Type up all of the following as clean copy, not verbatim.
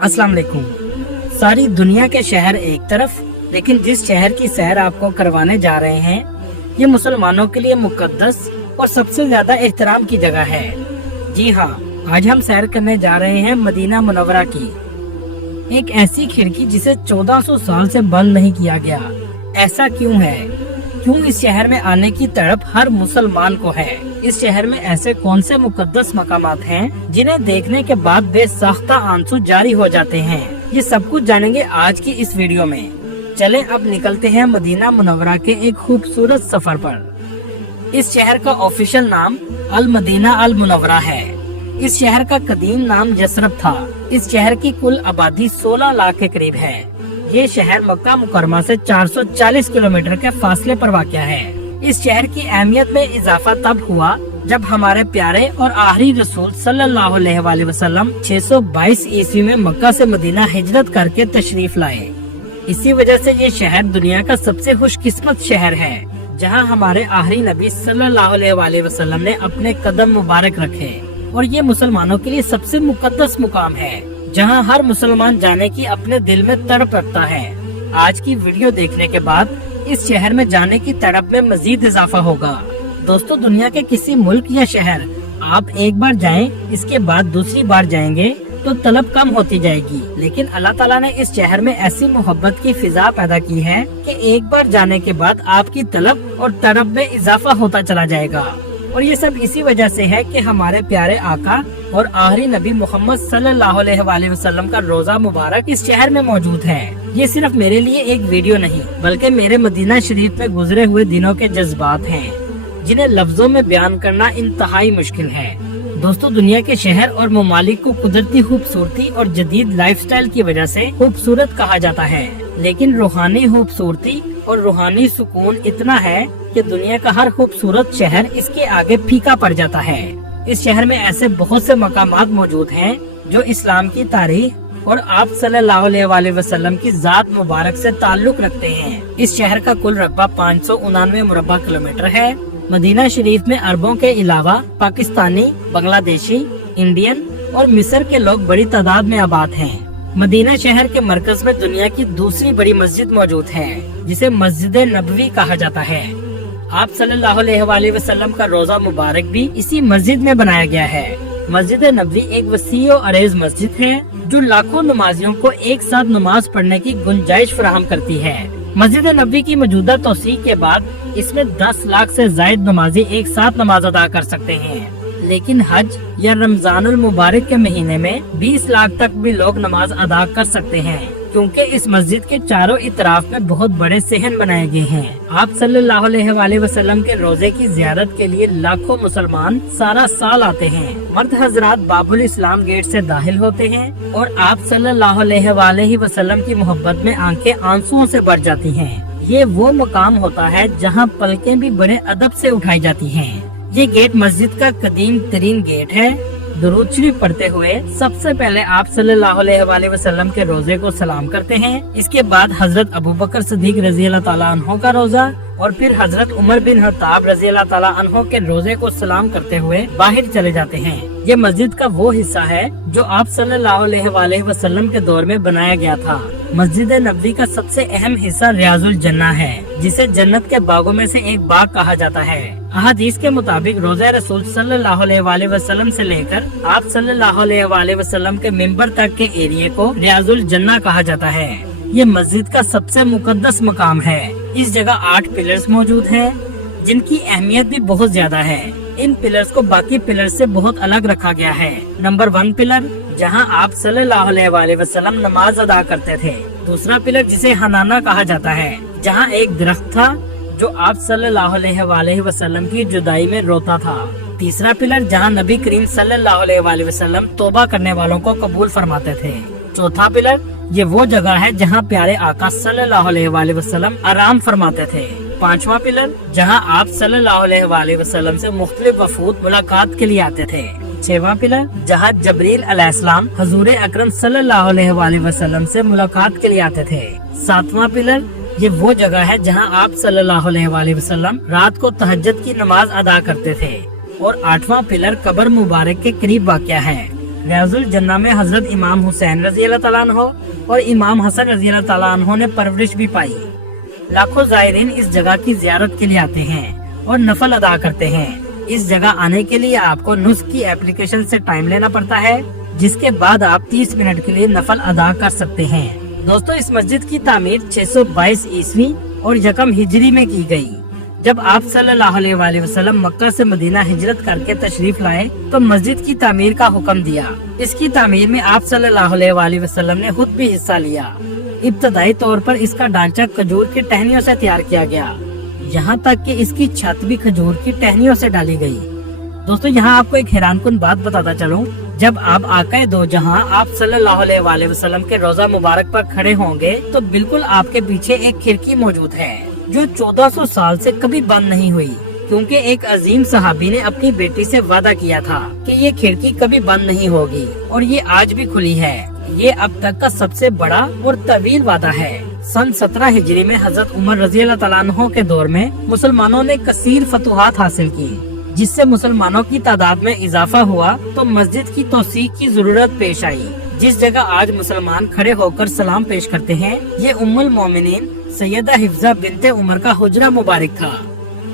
अस्सलाम वालेकुम। सारी दुनिया के शहर एक तरफ, लेकिन जिस शहर की सैर आपको करवाने जा रहे हैं ये मुसलमानों के लिए मुकद्दस और सबसे ज्यादा एहतराम की जगह है। जी हाँ, आज हम सैर करने जा रहे हैं मदीना मुनव्वरा की, एक ऐसी खिड़की जिसे 1400 साल से बंद नहीं किया गया। ऐसा क्यों है? क्यों इस शहर में आने की तड़प हर मुसलमान को है? इस शहर में ऐसे कौन से मुकद्दस मकामात हैं जिन्हें देखने के बाद बेसाख्ता आंसू जारी हो जाते हैं? ये सब कुछ जानेंगे आज की इस वीडियो में। चलें अब निकलते हैं मदीना मुनव्वरा के एक खूबसूरत सफर पर। इस शहर का ऑफिशियल नाम अल मदीना अल मुनव्वरा है। इस शहर का कदीम नाम यसरब था। इस शहर की कुल आबादी 16 लाख के करीब है। ये शहर मक्का मुकरमा से 440 किलोमीटर के फासले पर वाक़या है। इस शहर की अहमियत में इजाफा तब हुआ जब हमारे प्यारे और आखिरी रसूल सल्लल्लाहु अलैहि वसल्लम 622 ईस्वी में मक्का से मदीना हिजरत करके तशरीफ लाए। इसी वजह से ये शहर दुनिया का सबसे खुशकिस्मत शहर है जहां हमारे आखिरी नबी सल्लल्लाहु अलैहि वसल्लम ने अपने कदम मुबारक रखे। और ये मुसलमानों के लिए सबसे मुकद्दस मुकाम है जहां हर मुसलमान जाने की अपने दिल में तड़प रखता है। आज की वीडियो देखने के बाद इस शहर में जाने की तड़प में मजीद इजाफा होगा। दोस्तों, दुनिया के किसी मुल्क या शहर आप एक बार जाएं, इसके बाद दूसरी बार जाएंगे तो तलब कम होती जाएगी, लेकिन अल्लाह ताला ने इस शहर में ऐसी मोहब्बत की फिजा पैदा की है कि एक बार जाने के बाद आपकी तलब और तड़प में इजाफा होता चला जाएगा। और ये सब इसी वजह से है कि हमारे प्यारे आका और आखिरी नबी मोहम्मद सल्लल्लाहु अलैहि वसल्लम का रोजा मुबारक इस शहर में मौजूद है। ये सिर्फ मेरे लिए एक वीडियो नहीं, बल्कि मेरे मदीना शरीफ में गुजरे हुए दिनों के जज्बात हैं, जिन्हें लफ्जों में बयान करना इंतहाई मुश्किल है। दोस्तों, दुनिया के शहर और ममालिक को कुदरती खूबसूरती और जदीद लाइफस्टाइल की वजह से खूबसूरत कहा जाता है, लेकिन रूहानी खूबसूरती और रूहानी सुकून इतना है कि दुनिया का हर खूबसूरत शहर इसके आगे फीका पड़ जाता है। इस शहर में ऐसे बहुत से मकामात मौजूद हैं जो इस्लाम की तारीख और आप सल्लल्लाहु अलैहि वसल्लम की जात मुबारक से ताल्लुक रखते हैं। इस शहर का कुल रकबा 599 मुरब्बा किलोमीटर है। मदीना शरीफ में अरबों के अलावा पाकिस्तानी, बांग्लादेशी, इंडियन और मिस्र के लोग बड़ी तादाद में आबाद हैं। मदीना शहर के मरकज में दुनिया की दूसरी बड़ी मस्जिद मौजूद है, जिसे मस्जिद नबवी कहा जाता है। आप सल्लल्लाहु अलैहि वसल्लम का रोजा मुबारक भी इसी मस्जिद में बनाया गया है। मस्जिद नबवी एक वसी और अरेज मस्जिद है जो लाखों नमाजियों को एक साथ नमाज पढ़ने की गुंजाइश फराहम करती है। मस्जिद नबवी की मौजूदा तौसीह के बाद इसमें 10 लाख से जायद नमाजी एक साथ नमाज अदा कर सकते हैं, लेकिन हज या रमजानुल मुबारक के महीने में 20 लाख तक भी लोग नमाज अदा कर सकते हैं, क्योंकि इस मस्जिद के चारों इतराफ में बहुत बड़े सहन बनाए गए हैं। आप सल्लल्लाहु अलैहि वसल्लम के रोजे की ज़ियारत के लिए लाखों मुसलमान सारा साल आते हैं। मर्द हजरात बाबुल इस्लाम गेट से दाखिल होते हैं और आप सल्लल्लाहु अलैहि वसल्लम की मोहब्बत में आंखें आंसुओं से भर जाती हैं। ये वो मकाम होता है जहाँ पलकें भी बड़े अदब से उठाई जाती हैं। ये गेट मस्जिद का कदीम तरीन गेट है। दुरूद शरीफ पढ़ते हुए सबसे पहले आप सल्लल्लाहु अलैहि वसल्लम के रोजे को सलाम करते हैं। इसके बाद हजरत अबू बकर सिद्दीक रजी अल्लाह ताला अन्हो का रोजा और फिर हजरत उमर बिन खत्ताब रजी अल्लाह ताला अन्हो के रोजे को सलाम करते हुए बाहर चले जाते हैं। ये मस्जिद का वो हिस्सा है जो आप सल्लल्लाहु अलैहि वसल्लम के दौर में बनाया गया था। मस्जिद नबवी का सबसे अहम हिस्सा रियाजुल जन्ना है, जिसे जन्नत के बागों में से एक बाग कहा जाता है। अहादीस के मुताबिक रोज़ा रसूल सल्लल्लाहु अलैहि वसल्लम से लेकर आप सल्लल्लाहु अलैहि वसल्लम के मिंबर तक के एरिया को रियाजुल जन्ना कहा जाता है। ये मस्जिद का सबसे मुकद्दस मकाम है। इस जगह 8 पिलर्स मौजूद हैं, जिनकी अहमियत भी बहुत ज्यादा है। इन पिलर्स को बाकी पिलर्स से बहुत अलग रखा गया है। नंबर 1 पिलर, जहां आप सल्लल्लाहु अलैहि वसल्लम नमाज अदा करते थे। दूसरा पिलर, जिसे हनाना कहा जाता है, जहां एक दरख्त था जो आप सल्लल्लाहु अलैहि वसल्लम की जुदाई में रोता था। तीसरा पिलर, जहां नबी करीम सल्लल्लाहु अलैहि वसल्लम तौबा करने वालों को कबूल फरमाते थे। चौथा पिलर, ये वो जगह है जहां प्यारे आका सल्लल्लाहु अलैहि वसल्लम आराम फरमाते थे। 5वां पिलर, जहां आप सल्लल्लाहु अलैहि वसल्लम से मुख्तलिफ वफूद मुलाकात के लिए आते थे। 6वां पिलर, जहां जबरील अलैहिस्सलाम हुजूर अकरम सल्लल्लाहु अलैहि वसल्लम से मुलाकात के लिए आते थे। 7वां पिलर, ये वो जगह है जहां आप सल्लल्लाहु अलैहि वसल्लम रात को तहज्जुद की नमाज अदा करते थे। और 8वां पिलर कब्र मुबारक के करीब वाक़या है। रियाजुल जन्ना में हजरत इमाम हुसैन रजी अल्लाह तआला अन्हो और इमाम हसन रजी अल्लाह तआला अन्हो ने परवरिश भी पाई। लाखों ज़ायरीन इस जगह की ज़ियारत के लिए आते हैं और नफल अदा करते हैं। इस जगह आने के लिए आपको नुस्ख की एप्लीकेशन से टाइम लेना पड़ता है, जिसके बाद आप 30 मिनट के लिए नफल अदा कर सकते हैं। दोस्तों, इस मस्जिद की तामीर 622 ईस्वी और यकम हिजरी में की गई। जब आप सल्लल्लाहु अलैहि वसल्लम मक्का से मदीना हिजरत करके तशरीफ लाए तो मस्जिद की तामीर का हुक्म दिया। इसकी तामीर में आप सल्लल्लाहु अलैहि वसल्लम ने खुद भी हिस्सा लिया। इब्तदाई तौर पर इसका ढांचा खजूर की टहनियों से तैयार किया गया, यहाँ तक कि इसकी छत भी खजूर की टहनियों से डाली गई। दोस्तों, यहाँ आपको एक हैरानकुन बात बताता चलूं, जब आप आकाए दो जहां आप सल्लल्लाहु अलैहि वसल्लम के रोजा मुबारक पर खड़े होंगे तो बिल्कुल आपके पीछे एक खिड़की मौजूद है जो 1400 साल से कभी बंद नहीं हुई, क्योंकि एक अजीम सहाबी ने अपनी बेटी से वादा किया था कि ये खिड़की कभी बंद नहीं होगी और ये आज भी खुली है। ये अब तक का सबसे बड़ा और तवील वादा है। सन 17 हिजरी में हजरत उमर रजी अल्लाह तआला अन्हो के दौर में मुसलमानों ने कसीर फतुहात हासिल की, जिससे मुसलमानों की तादाद में इजाफा हुआ तो मस्जिद की तौसीक की जरूरत पेश आई। जिस जगह आज मुसलमान खड़े होकर सलाम पेश करते हैं, ये उम्मुल मोमिनीन सैयदा हिफ्जा बिनते उमर का हुजरा मुबारक था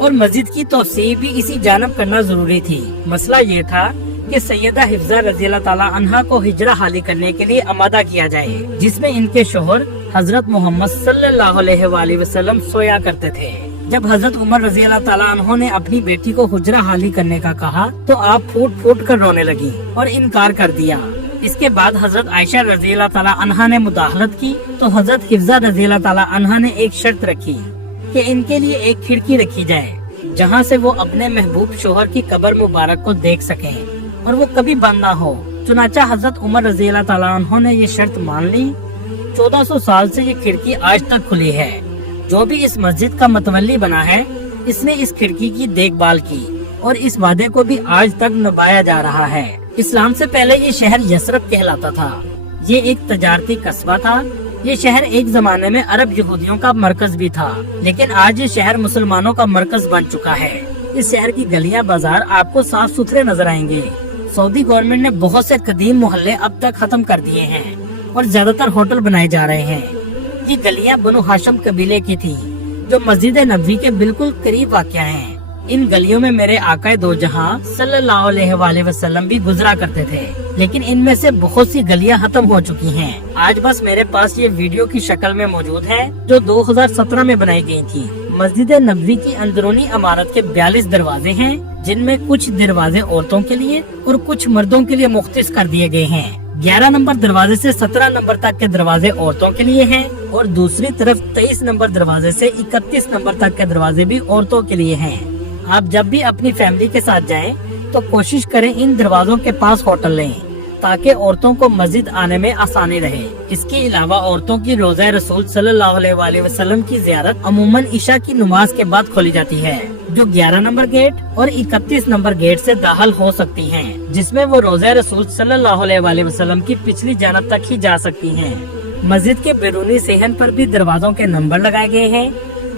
और मस्जिद की तौसीक भी इसी जानब करना जरूरी थी। मसला ये था कि सैयदा हिफ्जा रज़ी अल्लाह ताला अन्हा को हिजरा हाली करने के लिए आमादा किया जाए, जिसमें इनके शोहर हजरत मोहम्मद सल्लल्लाहु अलैहि वसल्लम सोया करते थे। जब हजरत उमर रज़ी अल्लाह ताला अन्हो ने अपनी बेटी को हुजरा हाली करने का कहा तो आप फूट फूट कर रोने लगी और इनकार कर दिया। इसके बाद हजरत आयशा रज़ी अल्लाह ताला अन्हा ने मुदाखलत की तो हजरत हिफ्जा रज़ी अल्लाह ताला अन्हा ने एक शर्त रखी कि इनके लिए एक खिड़की रखी जाए जहां से वो अपने महबूब शोहर की कब्र मुबारक को देख सकें और वो कभी बंद ना हो। चुनाचा हजरत उमर रज़ी अल्लाह ताला अन्हो ने ये शर्त मान ली। 1400 साल से ये खिड़की आज तक खुली है। जो भी इस मस्जिद का मतवल्ली बना है, इसने इस खिड़की की देखभाल की और इस वादे को भी आज तक निभाया जा रहा है। इस्लाम से पहले ये शहर यसरब कहलाता था। ये एक तजारती कस्बा था। ये शहर एक जमाने में अरब यहूदियों का मरकज भी था, लेकिन आज ये शहर मुसलमानों का मरकज बन चुका है। इस शहर की गलियां बाजार आपको साफ सुथरे नजर आएंगे। सऊदी गवर्नमेंट ने बहुत से कदीम मोहल्ले अब तक खत्म कर दिए हैं और ज्यादातर होटल बनाए जा रहे हैं। ये गलियां बनु हाशिम कबीले की थी, जो मस्जिद नबवी के बिल्कुल करीब वाक़या हैं। इन गलियों में मेरे आका दो जहां सल्लल्लाहु अलैहि वसल्लम भी गुजरा करते थे, लेकिन इनमें से बहुत सी गलियां खत्म हो चुकी हैं। आज बस मेरे पास ये वीडियो की शक्ल में मौजूद है, जो 2017 में बनाई गई थी। मस्जिद नबवी की अंदरूनी इमारत के 42 दरवाजे हैं, जिनमें कुछ दरवाजे औरतों के लिए और कुछ मर्दों के लिए मुख्तस कर दिए गए हैं। 11 नंबर दरवाजे से 17 नंबर तक के दरवाजे औरतों के लिए हैं और दूसरी तरफ 23 नंबर दरवाजे से 31 नंबर तक के दरवाजे भी औरतों के लिए हैं। आप जब भी अपनी फैमिली के साथ जाएं, तो कोशिश करें इन दरवाजों के पास होटल लें, ताकि औरतों को मस्जिद आने में आसानी रहे। इसके अलावा औरतों की रोज़ा रसूल सल्लल्लाहु अलैहि वसल्लम की ज़ियारत अमूमन इशा की नमाज के बाद खोली जाती है, जो 11 नंबर गेट और 31 नंबर गेट से दाखिल हो सकती हैं, जिसमें वो रोज़ा रसूल सल्लल्लाहु अलैहि वसल्लम की पिछली जानब तक ही जा सकती हैं। मस्जिद के बैरूनी सेहन पर भी दरवाजों के नंबर लगाए गए हैं,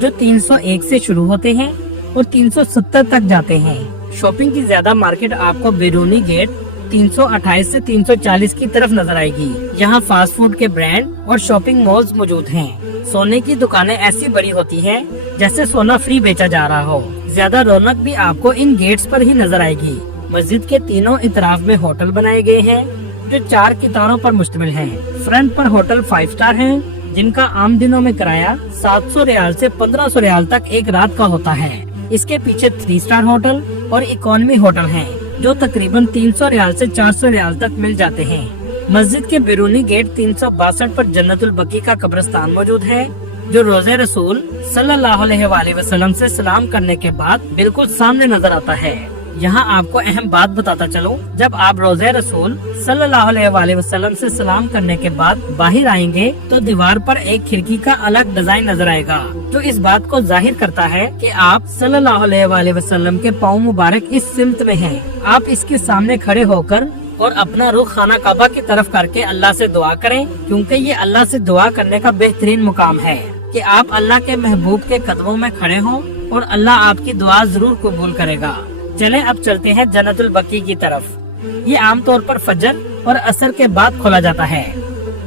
जो 301 से शुरू होते हैं और 370 तक जाते हैं। शॉपिंग की ज्यादा मार्केट आपको बैरूनी गेट 328 से 340 की तरफ नजर आएगी। यहाँ फास्ट फूड के ब्रांड और शॉपिंग मॉल्स मौजूद हैं। सोने की दुकानें ऐसी बड़ी होती हैं जैसे सोना फ्री बेचा जा रहा हो। ज्यादा रौनक भी आपको इन गेट्स पर ही नजर आएगी। मस्जिद के तीनों इतराफ में होटल बनाए गए हैं, जो 4 कितारों पर मुश्तमिल हैं। फ्रंट पर होटल 5 स्टार हैं, जिनका आम दिनों में किराया 700 रियाल से 1500 रियाल तक एक रात का होता है। इसके पीछे 3 स्टार होटल और इकोनॉमी होटल हैं, जो तकरीबन 300 रियाल से 400 रियाल तक मिल जाते हैं। मस्जिद के बैरूनी गेट 362 पर जन्नतुल बकी का कब्रिस्तान मौजूद है, जो रोज़े रसूल सल्लल्लाहु अलैहि वसल्लम से सलाम करने के बाद बिल्कुल सामने नजर आता है। यहाँ आपको अहम बात बताता चलूं, जब आप रोज़े रसूल सल्लल्लाहु अलैहि वसल्लम से सलाम करने के बाद बाहर आएंगे तो दीवार पर एक खिड़की का अलग डिजाइन नजर आएगा, जो इस बात को जाहिर करता है कि आप सल्लल्लाहु अलैहि वसल्लम के पाँव मुबारक इस सिमत में हैं। आप इसके सामने खड़े होकर और अपना रुख खाना काबा की तरफ करके अल्लाह से दुआ करें, क्योंकि ये अल्लाह से दुआ करने का बेहतरीन मुकाम है कि आप अल्लाह के महबूब के कदमों में खड़े हों और अल्लाह आपकी दुआ जरूर कबूल करेगा। चलें अब चलते हैं जन्नतुल बकी की तरफ। ये आमतौर पर फजर और असर के बाद खोला जाता है।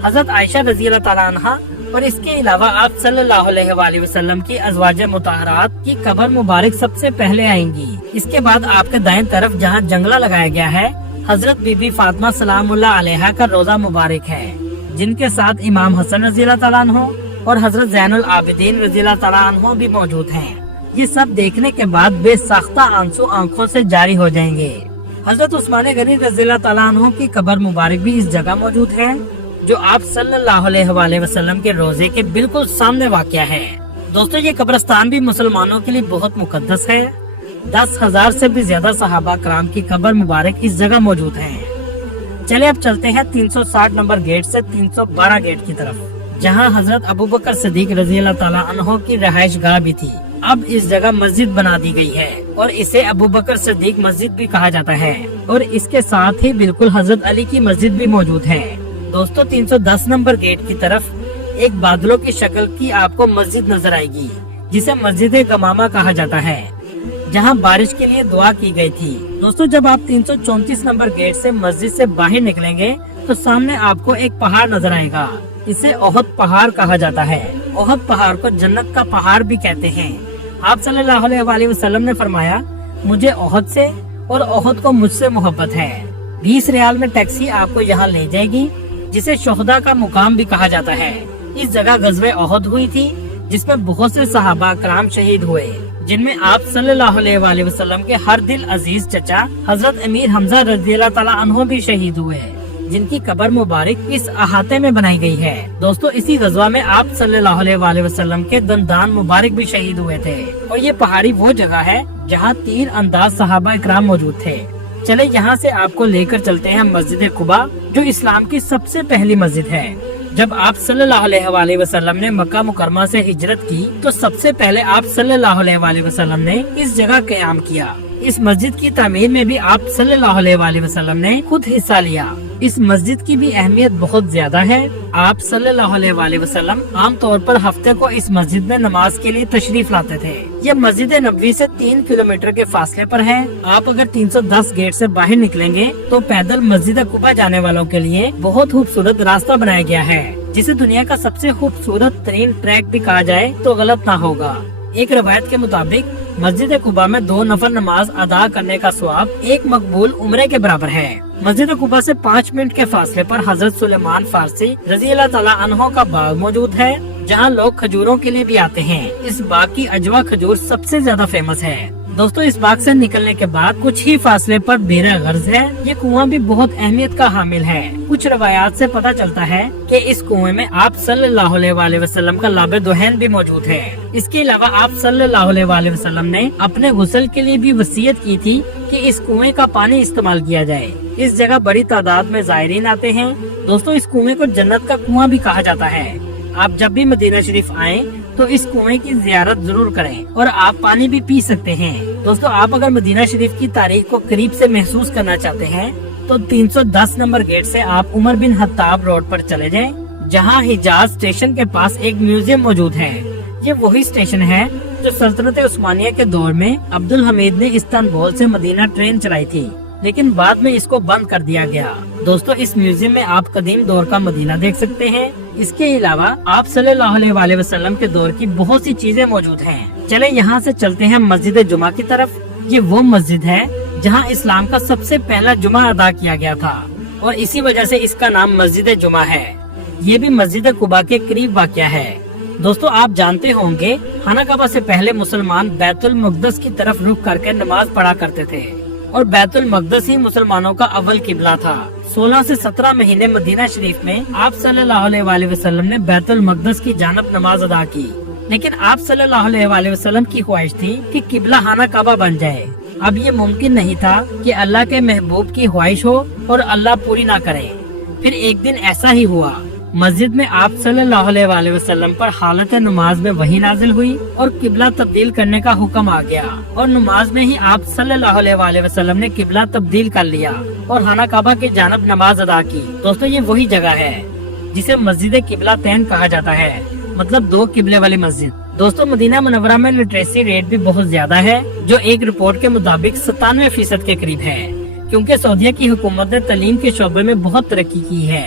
हजरत आयशा रजी अल्लाह ताला अन्हा और इसके अलावा आप सल्लल्लाहु अलैहि वसल्लम की अज़वाजे मुताहरात की कब्र मुबारक सबसे पहले आएंगी। इसके बाद आपके दाएं तरफ जहाँ जंगला लगाया गया है, हजरत बीबी फातिमा सलामुल्लाह अलैहा का रोजा मुबारक है, जिनके साथ इमाम हसन रज़ी अल्लाह ताला अन्हु और हजरत ज़ैनुल आबिदीन रज़ी अल्लाह ताला अन्हु भी मौजूद हैं। ये सब देखने के बाद बेसाख्ता आंसू आंखों से जारी हो जाएंगे। हजरत उस्मान गनी रज़ी अल्लाह ताला अन्हु की कब्र मुबारक भी इस जगह मौजूद है, जो आप सल्लल्लाहु अलैहि वसल्लम के रोजे के बिल्कुल सामने वाक़या है। दोस्तों, ये कब्रिस्तान भी मुसलमानों के लिए बहुत मुकद्दस है। 10,000 से भी ज्यादा सहाबा कराम की कब्र मुबारक इस जगह मौजूद है। चले अब चलते हैं 360 नंबर गेट से 312 गेट की तरफ, जहां हजरत अबू बकर सिद्दीक रज़ी अल्लाह ताला अन्हु की रहाइश गाह भी थी। अब इस जगह मस्जिद बना दी गई है और इसे अबू बकर सिद्दीक मस्जिद भी कहा जाता है, और इसके साथ ही बिल्कुल हजरत अली की मस्जिद भी मौजूद है। दोस्तों, 310 नंबर गेट की तरफ एक बादलों की शक्ल की आपको मस्जिद नजर आएगी, जिसे मस्जिद गमामा कहा जाता है, जहां बारिश के लिए दुआ की गई थी। दोस्तों, जब आप 334 नंबर गेट से मस्जिद से बाहर निकलेंगे तो सामने आपको एक पहाड़ नजर आएगा। इसे ओहद पहाड़ कहा जाता है। ओहद पहाड़ को जन्नत का पहाड़ भी कहते हैं। आप सल्लल्लाहु अलैहि वसल्लम ने फरमाया, मुझे ओहद से और ओहद को मुझसे मोहब्बत है। 20 रियाल में टैक्सी आपको यहाँ ले जाएगी, जिसे शोहदा का मुकाम भी कहा जाता है। इस जगह गज़वे ओहद हुई थी, जिसमें बहुत से सहाबा कराम शहीद हुए, जिनमें आप सल्लल्लाहु अलैहि वसल्लम के हर दिल अजीज चचा हजरत अमीर हमजा रज़ी अल्लाह ताला अन्हु भी शहीद हुए, जिनकी कब्र मुबारक इस अहाते में बनाई गई है। दोस्तों, इसी गज़वा में आप सल्लल्लाहु अलैहि वसल्लम के दंदान मुबारक भी शहीद हुए थे, और ये पहाड़ी वो जगह है जहाँ तीर अंदाज सहाबा इकराम मौजूद थे। चले यहाँ से आपको लेकर चलते हैं मस्जिद कुबा, जो इस्लाम की सबसे पहली मस्जिद है। जब आप सल्लल्लाहु अलैहि वसल्लम ने मक्का मुकरमा से हिजरत की, तो सबसे पहले आप सल्लल्लाहु अलैहि वसल्लम ने इस जगह क़याम किया। इस मस्जिद की तामीर में भी आप सल्लल्लाहु अलैहि वसल्लम ने खुद हिस्सा लिया। इस मस्जिद की भी अहमियत बहुत ज्यादा है। आप सल्लल्लाहु अलैहि वसल्लम आम तौर पर हफ्ते को इस मस्जिद में नमाज के लिए तशरीफ लाते थे। यह मस्जिद नबवी से 3 किलोमीटर के फासले पर है। आप अगर 310 गेट से बाहर निकलेंगे तो पैदल मस्जिद कुबा जाने वालों के लिए बहुत खूबसूरत रास्ता बनाया गया है, जिसे दुनिया का सबसे खूबसूरत तरीन ट्रैक भी कहा जाए तो गलत न होगा। एक रवायत के मुताबिक मस्जिद कुबा में 2 नफल नमाज अदा करने का सवाब एक मकबूल उम्रे के बराबर है। मस्जिद कुबा से 5 मिनट के फासले पर हजरत सुलेमान फारसी रज़ी अल्लाह ताला अन्हु का बाग मौजूद है, जहां लोग खजूरों के लिए भी आते हैं। इस बाग की अजवा खजूर सबसे ज्यादा फेमस है। दोस्तों, इस बाग से निकलने के बाद कुछ ही फासले पर बेरा गर्ज है। ये कुआं भी बहुत अहमियत का हामिल है। कुछ रवायात से पता चलता है कि इस कुएं में आप सल्लल्लाहु अलैहि वसल्लम का लाबे दुहैन भी मौजूद है। इसके अलावा आप सल्लल्लाहु अलैहि वसल्लम ने अपने गुस्ल के लिए भी वसीयत की थी कि इस कुएं का पानी इस्तेमाल किया जाए। इस जगह बड़ी तादाद में ज़ायरीन आते हैं। दोस्तों, इस कुएं को जन्नत का कुआं भी कहा जाता है। आप जब भी मदीना शरीफ आएं तो इस कुएं की ज़ियारत जरूर करें, और आप पानी भी पी सकते हैं। दोस्तों, आप अगर मदीना शरीफ की तारीख को करीब से महसूस करना चाहते हैं तो 310 नंबर गेट से आप उमर बिन हत्ताब रोड पर चले जाएं, जहां हिजाज स्टेशन के पास एक म्यूजियम मौजूद है। ये वही स्टेशन है जो सल्तनत उस्मानिया के दौर में अब्दुल हमीद ने इस्तांबुल से मदीना ट्रेन चलाई थी, लेकिन बाद में इसको बंद कर दिया गया। दोस्तों, इस म्यूजियम में आप कदीम दौर का मदीना देख सकते हैं। इसके अलावा आप सल्लल्लाहु अलैहि वसल्लम के दौर की बहुत सी चीजें मौजूद हैं। चले यहाँ से चलते हैं मस्जिद जुमा की तरफ। ये वो मस्जिद है जहाँ इस्लाम का सबसे पहला जुमा अदा किया गया था, और इसी वजह से इसका नाम मस्जिद जुमा है। ये भी मस्जिद कुबा के करीब वाक़या है। दोस्तों, आप जानते होंगे खाना काबा से पहले मुसलमान बैतुल मुक़द्दस की तरफ रुख करके नमाज पढ़ा करते थे, और बैतुल मुक़द्दस ही मुसलमानों का अव्वल किबला था। 16 से 17 महीने मदीना शरीफ में आप सल्लल्लाहु अलैहि वसल्लम ने बैतुल मुक़द्दस की जानब नमाज अदा की, लेकिन आप सल्लल्लाहु अलैहि वसल्लम की ख्वाहिश थी कि किबला खाना काबा बन जाए। अब ये मुमकिन नहीं था कि अल्लाह के महबूब की ख्वाहिश हो और अल्लाह पूरी ना करे। फिर एक दिन ऐसा ही हुआ। मस्जिद में आप सल्लल्लाहु अलैहि वसल्लम पर हालत नमाज में वही नाजिल हुई और किबला तब्दील करने का हुक्म आ गया, और नमाज में ही आप सल्लल्लाहु अलैहि वसल्लम ने किबला तब्दील कर लिया और खाना काबा की जानब नमाज अदा की। दोस्तों, ये वही जगह है जिसे मस्जिद किबला तैन कहा जाता है, मतलब 2 किबले वाली मस्जिद। दोस्तों, मदीना मुनव्वरा में लिटरेसी रेट भी बहुत ज्यादा है, जो एक रिपोर्ट के मुताबिक 97% के करीब है। क्योंकि सऊदीया की हुकूमत ने तालीम के शोबे में बहुत तरक्की की है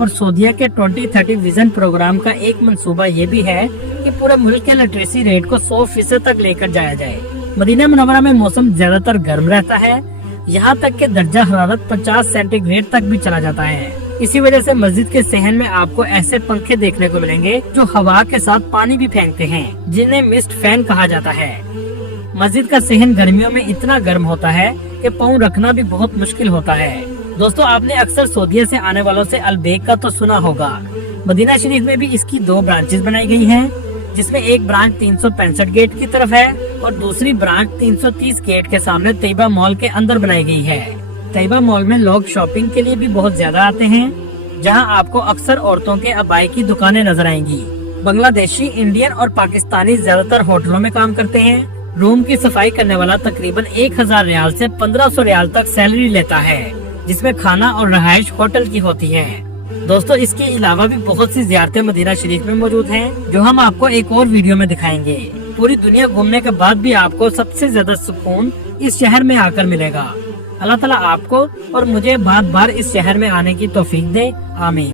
और सऊदीया के 2030 विजन प्रोग्राम का एक मंसूबा ये भी है कि पूरे मुल्क के लिटरेसी रेट को 100% तक लेकर जाया जाए। मदीना मुनव्वरा में मौसम ज्यादातर गर्म रहता है, यहाँ तक कि दर्जा हरारत 50 सेंटीग्रेड तक भी चला जाता है। इसी वजह से मस्जिद के सहन में आपको ऐसे पंखे देखने को मिलेंगे जो हवा के साथ पानी भी फेंकते हैं, जिन्हें मिस्ट फैन कहा जाता है। मस्जिद का सहन गर्मियों में इतना गर्म होता है कि पाँव रखना भी बहुत मुश्किल होता है। दोस्तों, आपने अक्सर सऊदीया से आने वालों से अलबेक का तो सुना होगा। मदीना शरीफ में भी इसकी 2 ब्रांचेस बनाई गई हैं, जिसमें एक ब्रांच 365 गेट की तरफ है और दूसरी ब्रांच 330 गेट के सामने तैयबा मॉल के अंदर बनाई गई है। तैयबा मॉल में लोग शॉपिंग के लिए भी बहुत ज्यादा आते हैं, जहां आपको अक्सर औरतों के अबाई की दुकानें नजर आएंगी। बांग्लादेशी, इंडियन और पाकिस्तानी ज्यादातर होटलों में काम करते हैं। रूम की सफाई करने वाला तकरीबन 1000 रियाल से 1500 रियाल तक सैलरी लेता है, जिसमें खाना और रहायश होटल की होती है। दोस्तों, इसके अलावा भी बहुत सी ज़ियारतें मदीना शरीफ में मौजूद हैं, जो हम आपको एक और वीडियो में दिखाएंगे। पूरी दुनिया घूमने के बाद भी आपको सबसे ज्यादा सुकून इस शहर में आकर मिलेगा। अल्लाह ताला आपको और मुझे बार बार इस शहर में आने की तौफीक दे। आमीन।